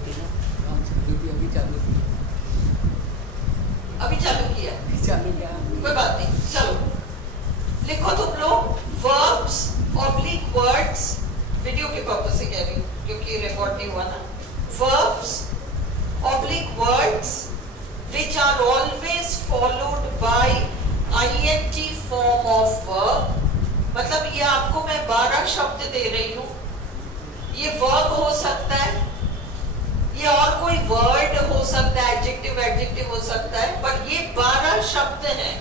लेते हैं काम से अभी चालू किया कोई बात नहीं, चलो लिखो तुम लोग verbs oblique words, वीडियो के पर्पस से कह रही हूँ क्योंकि रिकॉर्ड नहीं हुआ ना। verbs oblique words which are always followed by ing form of verb, मतलब ये आपको मैं 12 शब्द दे रही हूँ, ये वर्ब हो सकता है, ये और कोई वर्ड हो सकता है, एडजेक्टिव हो सकता है, पर ये 12 शब्द हैं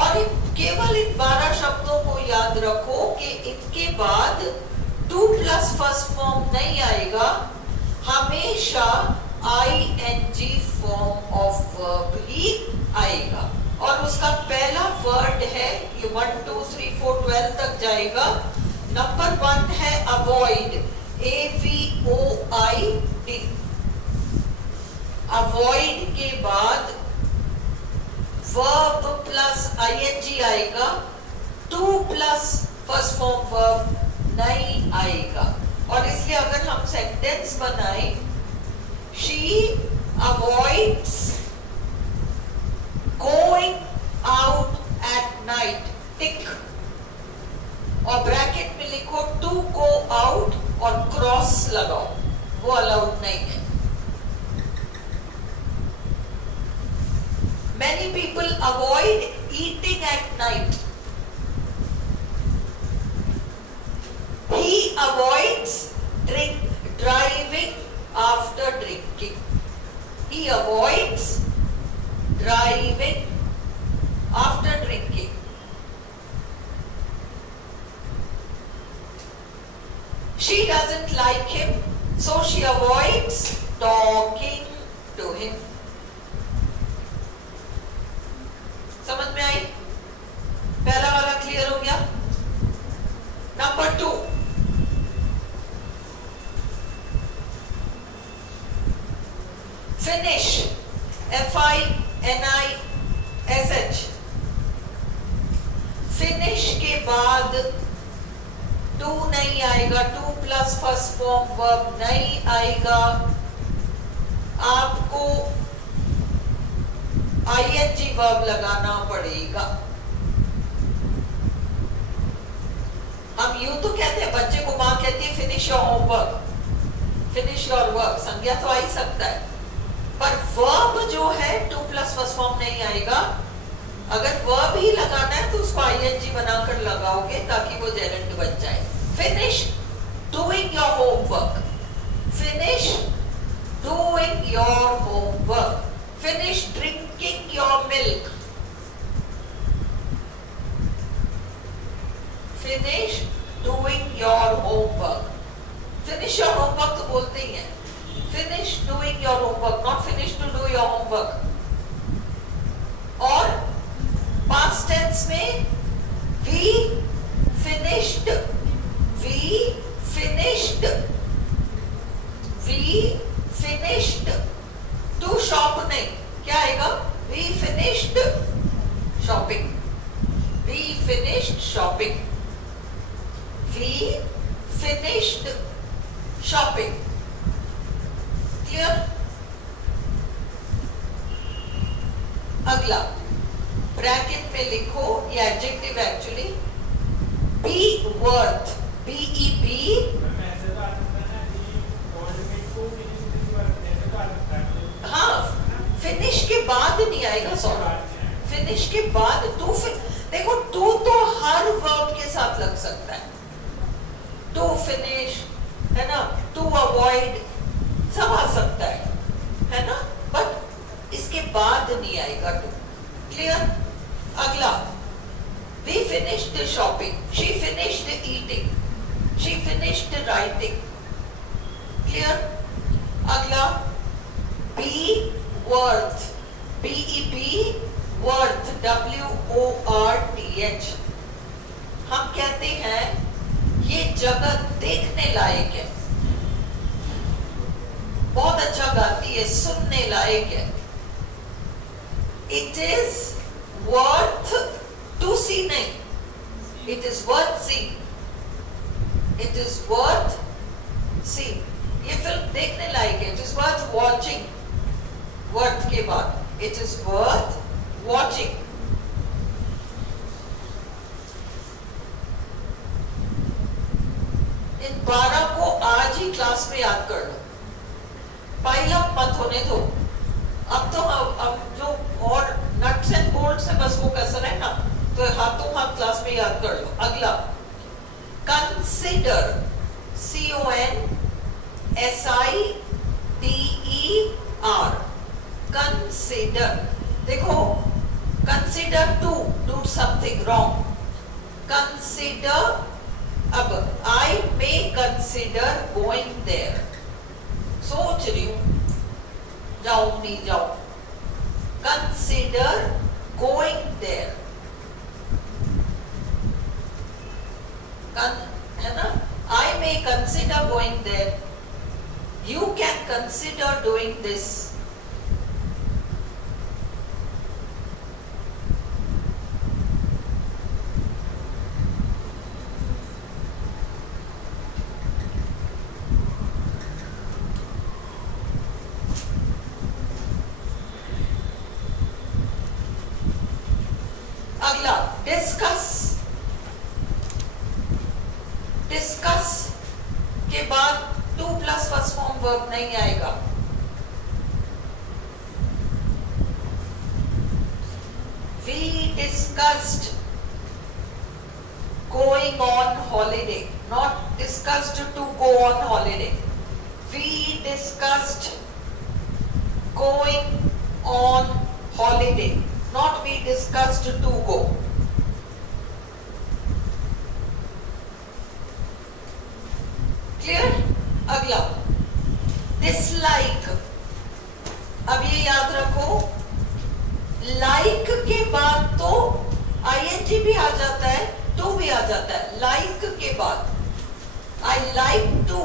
और केवल इन 12 शब्दों को याद रखो कि इनके बाद टू प्लस फर्स्ट फॉर्म नहीं आएगा, हमेशा ing फॉर्म ऑफ वर्ब ही आएगा। और उसका पहला वर्ड है, ये 1 2 3 4 12 तक जाएगा। नंबर 1 है अवॉइड, AVOID। अवॉइड के बाद वर्ब प्लस ing आएगा, two plus first form verb नहीं आएगा। और इसलिए अगर हम सेंटेंस बनाएं, she avoids going out at night, टिक, और ब्रैकेट में लिखो to go out और क्रॉस लगाओ, वो अलाउड नहीं है। Many people avoid eating at night. He avoids driving after drinking. He avoids driving after drinking. She doesn't like him, so she avoids talking to him. समझ में आई? पहला वाला clear हो गया? Number 2, finish, FINISH। फिनिश के बाद to नहीं आएगा, two plus first form verb नहीं आएगा, आपको ing वर्ब लगाना पड़ेगा। हम यूं तो कहते हैं, बच्चे को माँ कहती है finish your homework, finish your work, संज्ञा तो आ ही सकता है, पर वर्ब जो है टू प्लस फर्स्ट फॉर्म नहीं आएगा। अगर वर्ब ही लगाना है तो उसको ing बनाकर लगाओगे ताकि वो जेरेंड बन जाए। Finish doing your homework, finish doing your homework, finish drinking your milk, finish doing your homework. Finish your homework तो बोलते ही हैं, finish doing your homework, not finish to do your homework। और past tense में we finished, we finished, we finished। to shop नहीं, क्या आएगा? we finished shopping, we finished shopping, we finished shopping। Clear? अगला bracket में लिखो, ये adjective actually, B worth, BEB। हाँ, फिनिश के बाद नहीं आएगा, सॉरी, फिनिश के बाद टू। देखो टू तो हर वर्ब के साथ लग सकता है, टू फिनिश है ना, टू अवॉइड सब आ सकता है ना, बट इसके बाद नहीं आएगा टू। क्लियर? अगला, we finished shopping, she finished eating, she finished writing। Clear? अगला, be worth, BEB worth, WORTH। हम कहते हैं ये जगह देखने लायक है, बहुत अच्छा गाती है, सुनने लायक है। It is worth to see नहीं, it is worth seeing, it is worth seeing। ये फिल्म देखने लायक है. It is worth watching. Worth के बाद it is worth watching. इन 12 को आज ही क्लास में याद कर लो. पाइल अप मत होने दो. अब तो अब जो और नट्स एंड बोल्ट्स है बस वो कसर है ना, तो हाथों हाथ क्लास में याद कर लो. अगला कंसिडर, CONSIDER, कंसिडर. देखो consider to do something wrong. Consider, अब I may consider going there. सोच रही हूं जाऊं नहीं जाऊं. कंसिडर गोइंग देयर है ना. I may consider going there. You can consider doing this. अगला डिस्कस. डिस्कस के बाद 2 प्लस फर्स्ट फॉर्म वर्ब नहीं आएगा. We discussed going on holiday, not discussed to go on holiday. We discussed going on holiday, not we discussed to go. Clear? अगला dislike. अब ये याद रखो, like के बाद तो ing भी आ जाता है, to भी आ जाता है. like के बाद I like to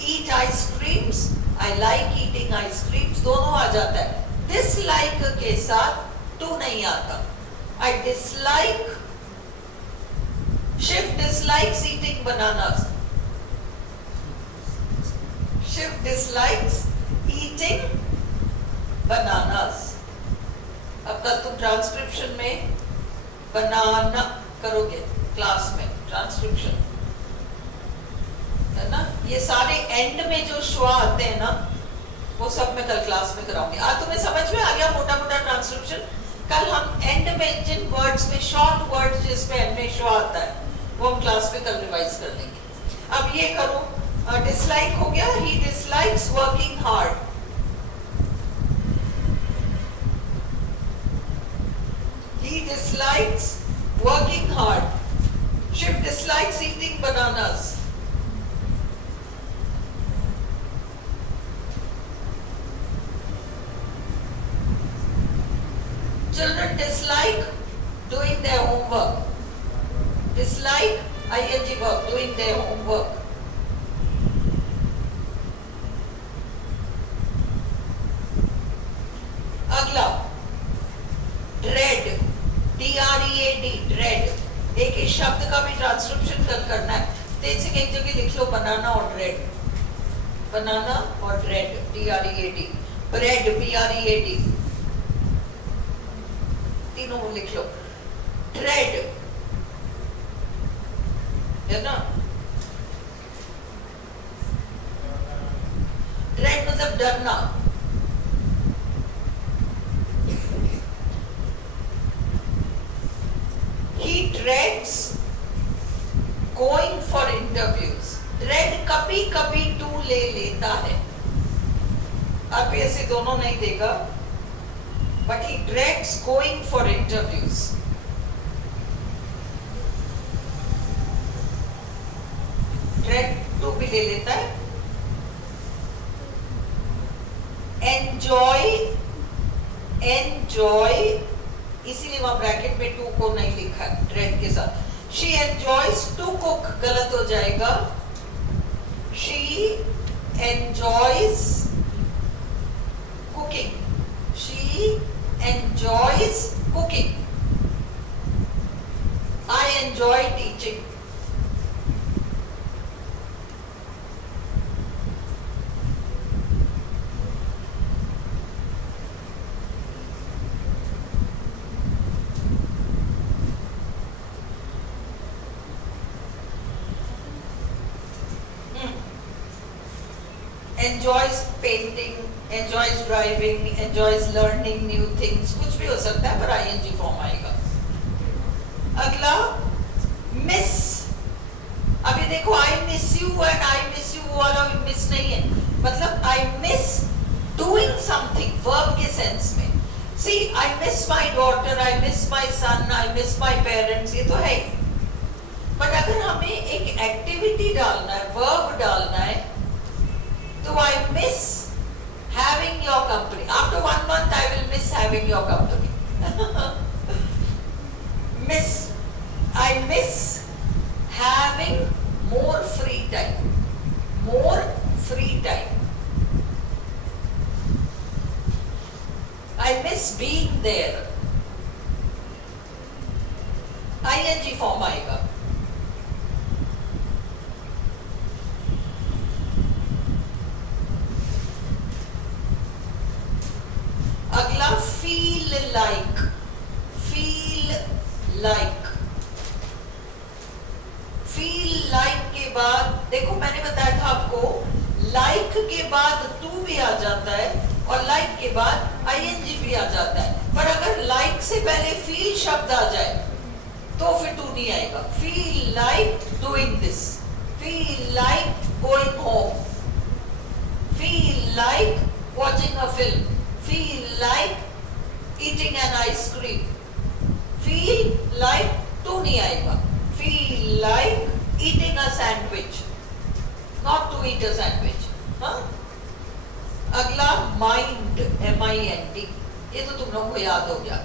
eat ice creams, I like eating ice creams, दोनों आ जाता है. dislike के साथ to नहीं आता. I dislike, Shiv dislikes eating bananas. Shiv dislikes eating bananas. अब कल तुम ट्रांसक्रिप्शन में बनाना करोगे क्लास में. ट्रांसक्रिप्शन है ना. ये सारे एंड में जो श्वा आते हैं ना, वो सब मैं कल क्लास में कराऊंगी. आज तुम्हें समझ में आ गया मोटा मोटा ट्रांसक्रिप्शन. कल हम एंड में जिन वर्ड्स में, शॉर्ट वर्ड्स जिसमें एंड में श्वा आता है, वो हम क्लास में कल रिवाइज कर लेंगे. अब ये करो. डिसलाइक हो गया. He dislikes working hard. He dislikes working hard. Shiv dislikes eating bananas. Children dislike doing their homework. Dislike ing verb, doing their homework. अगला dread, D-R-E-A-D, dread. एक इस शब्द का भी ट्रांसक्रिप्शन कल करना है. तेज से एक जगह लिख लो बनाना और dread. बनाना और dread, D-R-E-A-D. bread, B-R-E-A-D. तीनों लिख लो. dread है ना. dread मतलब डरना. He dreads going for interviews. Dread कभी कभी to ले लेता है. अब ऐसे दोनों नहीं देगा, but he dreads going for interviews. Dread to भी ले लेता है. Enjoy, enjoy, इसीलिए वहां ब्रैकेट में टू को नहीं लिखा है dread के साथ. She enjoys to cook, गलत हो जाएगा. She enjoys cooking. She enjoys cooking. I enjoy teaching. enjoys painting, enjoys driving, enjoys learning new things, कुछ भी हो सकता है पर ing फॉर्म आएगा। अगला मिस, अभी देखो I miss you and I miss you वाला मिस नहीं है, मतलब I miss doing something verb के सेंस में। See, I miss my daughter, I miss my son, I miss my parents, ये तो है ही। बट अगर हमें एक एक्टिविटी डालना है, वर्ब डालना है, तो I miss having your company. After 1 month, I will miss having your company. I miss having more free time. More free time. I miss being there. ing form आएगा। अगला feel like, feel like, feel like के बाद देखो मैंने बताया था आपको like के बाद to भी आ जाता है और like के बाद ing भी आ जाता है, पर अगर like से पहले feel शब्द आ जाए तो फिर to नहीं आएगा। feel like doing this, feel like going home, feel like watching a film, feel like eating an ice cream, feel like to नहीं आएगा। feel like eating a sandwich, not to eat a sandwich, हाँ? अगला mind, MIND, ये तो तुम लोगों को याद हो गया,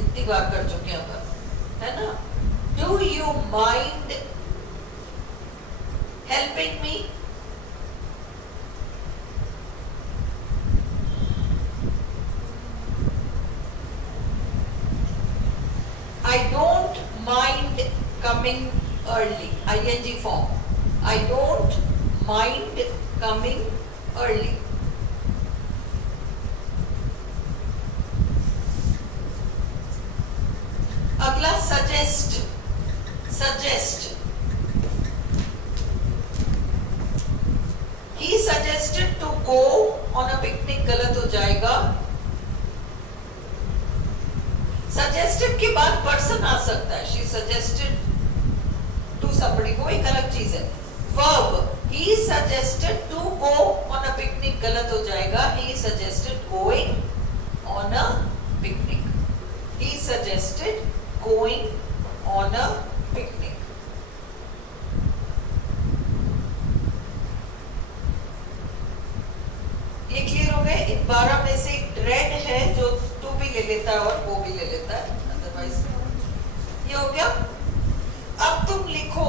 इतनी बार कर चुके हैं अपन, है ना? Do you mind helping me? I don't mind coming early, ing form. I don't mind coming early. अगला suggest, suggest. He suggested to go on a picnic, गलत हो जाएगा। suggested के बाद person आ सकता है, she suggested to somebody, वो एक अलग चीज है। verb, he suggested to go on a picnic, गलत हो जाएगा, he suggested going on a picnic, he suggested going on a picnic. ये क्लियर हो गए? इन 12 में से एक ड्रेड है जो टू भी ले लेता है और वो भी ले लेता है, अदरवाइज ये हो गया। अब तुम लिखो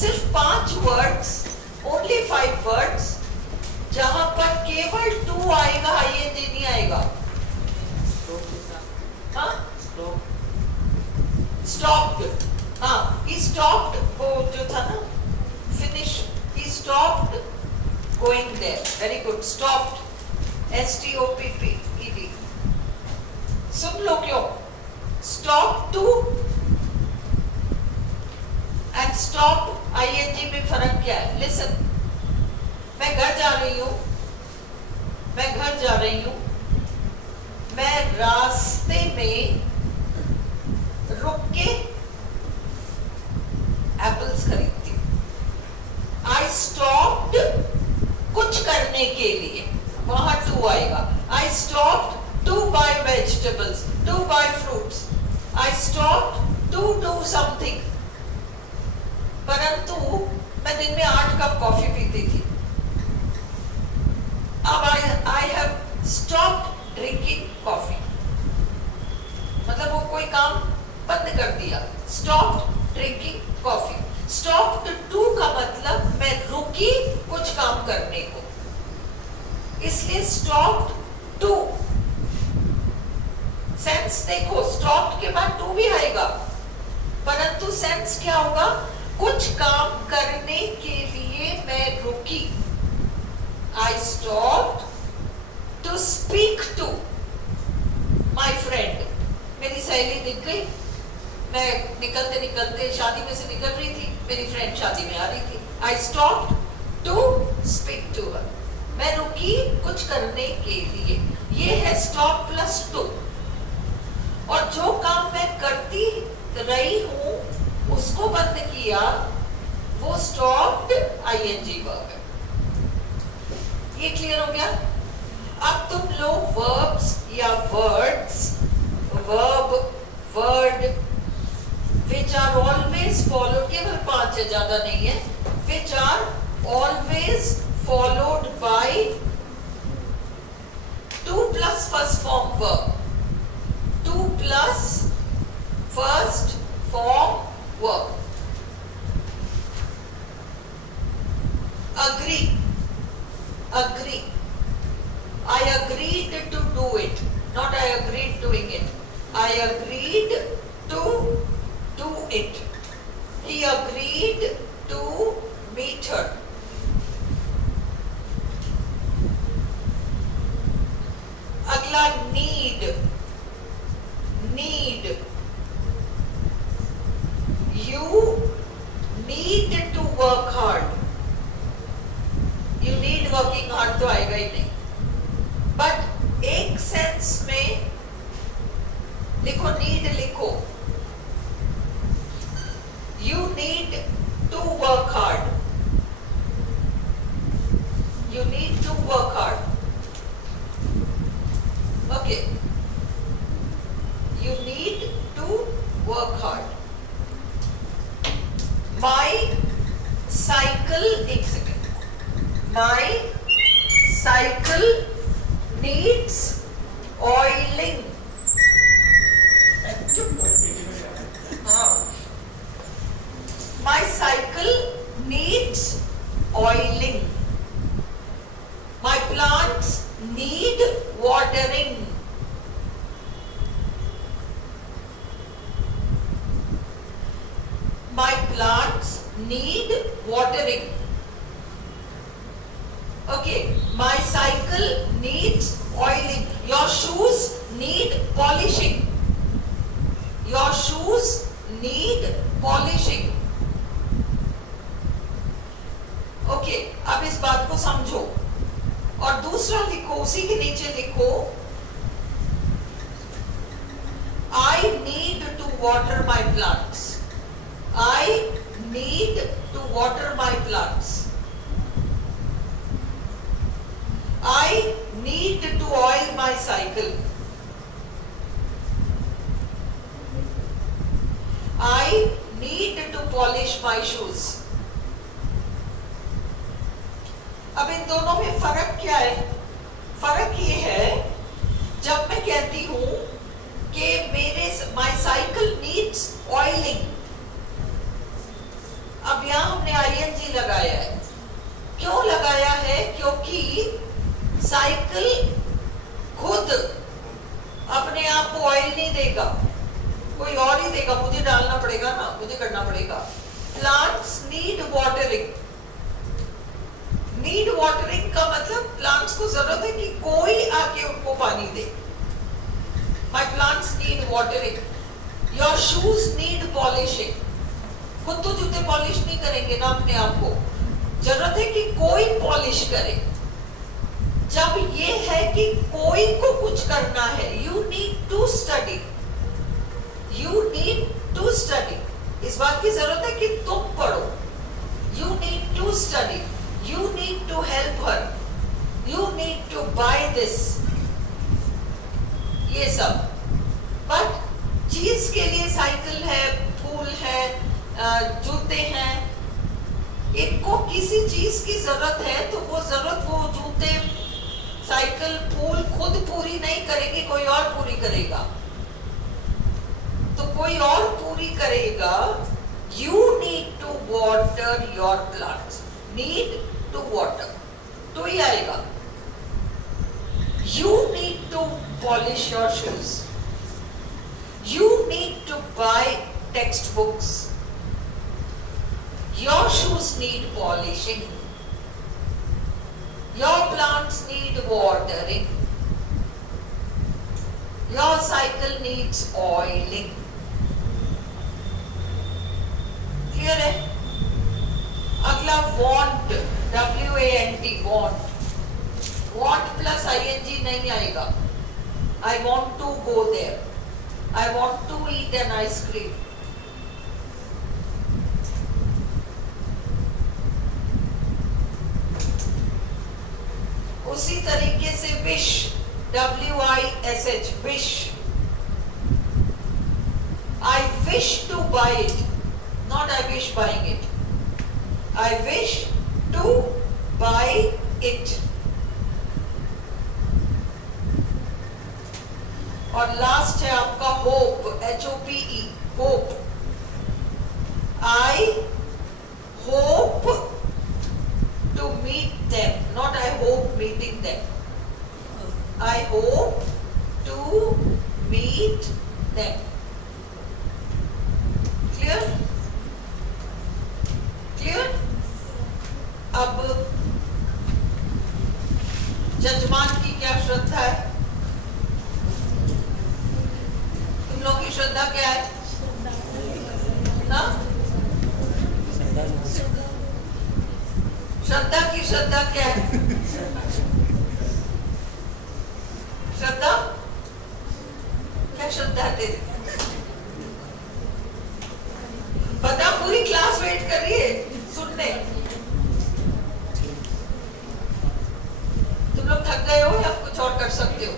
सिर्फ 5 वर्ड्स, ओनली 5 वर्ड्स, जहां पर केवल टू आएगा, ing नहीं आएगा। हाँ? Stopped, हाँ, he stopped, वो जो था ना, finish, he stopped going there, very good, stopped, STOPPED, सुन लो क्यों, stop to and stop ing में फर्क क्या है? Listen, मैं घर जा रही हूँ, मैं घर जा रही हूँ, मैं रास्ते में रुक के एप्पल्स खरीदती हूँ। I stopped कुछ करने के लिए, वहां टू आएगा। I stopped to buy vegetables, to buy fruits. I stopped to do something. परंतु मैं दिन में 8 कप कॉफी पीती थी। अब I have stopped drinking coffee. मतलब वो कोई काम बंद कर दिया, stop drinking coffee. Stop to का मतलब मैं रुकी कुछ काम करने को, इसलिए स्टॉप टू। सेंस देखो, स्टॉप के बाद टू भी आएगा, परंतु सेंस क्या होगा? कुछ काम करने के लिए मैं रुकी। I stopped to speak to my friend. मेरी सहेली दिख गई, मैं निकलते निकलते शादी में से निकल रही थी, मेरी फ्रेंड शादी में आ रही थी। I stopped to speak to her. मैं रुकी कुछ करने के लिए, ये है स्टॉप प्लस टू। और जो काम मैं करती रही हूं उसको बंद किया, वो स्टॉप्ड आईएनजी वर्ब है। ये क्लियर हो गया? अब तुम लोग वर्ब्स या words, verb, word which are always followed, केवल 5 है, ज्यादा नहीं है, which are always followed by 2 plus first form verb, 2 plus first form verb. Agree, agree. I agreed to do it, not I agreed doing it. I agreed to do it. He agreed to meet her. अगला need, need. You need to work hard. You need working hard तो आएगा ही नहीं, but एक sense में लिखो, need लिखो, you need to work hard. You need to work hard. Okay. You need to work hard. My cycle, एक second, my cycle needs oiling. हाँ. My cycle needs oiling. My plants need watering. My plants need watering. Okay, my cycle needs oiling. Your shoes need polishing. Your shoes need polishing. Okay, अब इस बात को समझो और दूसरा लिखो, उसी के नीचे लिखो, I need to water my plants. I need to water my plants. I need to oil my cycle. I need to polish my shoes. अब इन दोनों में फर्क क्या है? फर्क ये है, जब मैं कहती हूं कि माई साइकिल नीड्स ऑयलिंग, अब यहां हमने आईएनजी लगाया है। क्यों लगाया है? क्योंकि साइकिल खुद अपने आप को ऑयल नहीं देगा, कोई और ही देगा, मुझे डालना पड़ेगा ना, मुझे करना पड़ेगा। Plants need watering. Need watering का मतलब प्लांट्स को जरूरत है कि कोई आके उनको पानी दे। My plants need watering. Your shoes need polishing. खुद तो जूते पॉलिश नहीं करेंगे ना अपने आप को, जरूरत है कि कोई पॉलिश करे। जब ये है कि कोई को कुछ करना है, you need to study, you need to study. इस बात की जरूरत है कि तुम पढ़ो। You need to study, you need to help her, you need to buy this, ये सब। बट चीज के लिए साइकिल है, फूल है, जूते हैं, इनको किसी चीज की जरूरत है तो वो जरूरत वो जूते, साइकिल, फूल खुद पूरी नहीं करेंगे, कोई और पूरी करेगा। तो कोई और पूरी करेगा। You need to water your plants. Need to water, तो ही आएगा। You need to polish your shoes. You need to buy textbooks. Your shoes need polishing. Your plants need watering. Your cycle needs oiling. Clear है? अगला want, WANT, want, want plus ing नहीं आएगा. I want to go there. I want to eat an ice cream. उसी तरीके से wish, W-I-S-H, wish. I wish to buy it, not I wish buying it. I wish to buy it. और last है आपका hope, H-O-P-E, hope. I hope to meet them, not I hope meeting them. I hope to meet them. Clear? Clear? अब जजमान की क्या श्रद्धा है? तुम लोग की श्रद्धा क्या है? ना? श्रद्धा की श्रद्धा क्या है? श्रद्धा? क्या श्रद्धा है तेरी? बता, पूरी क्लास वेट कर रही है सुनने. तुम लोग थक गए हो या कुछ और कर सकते हो?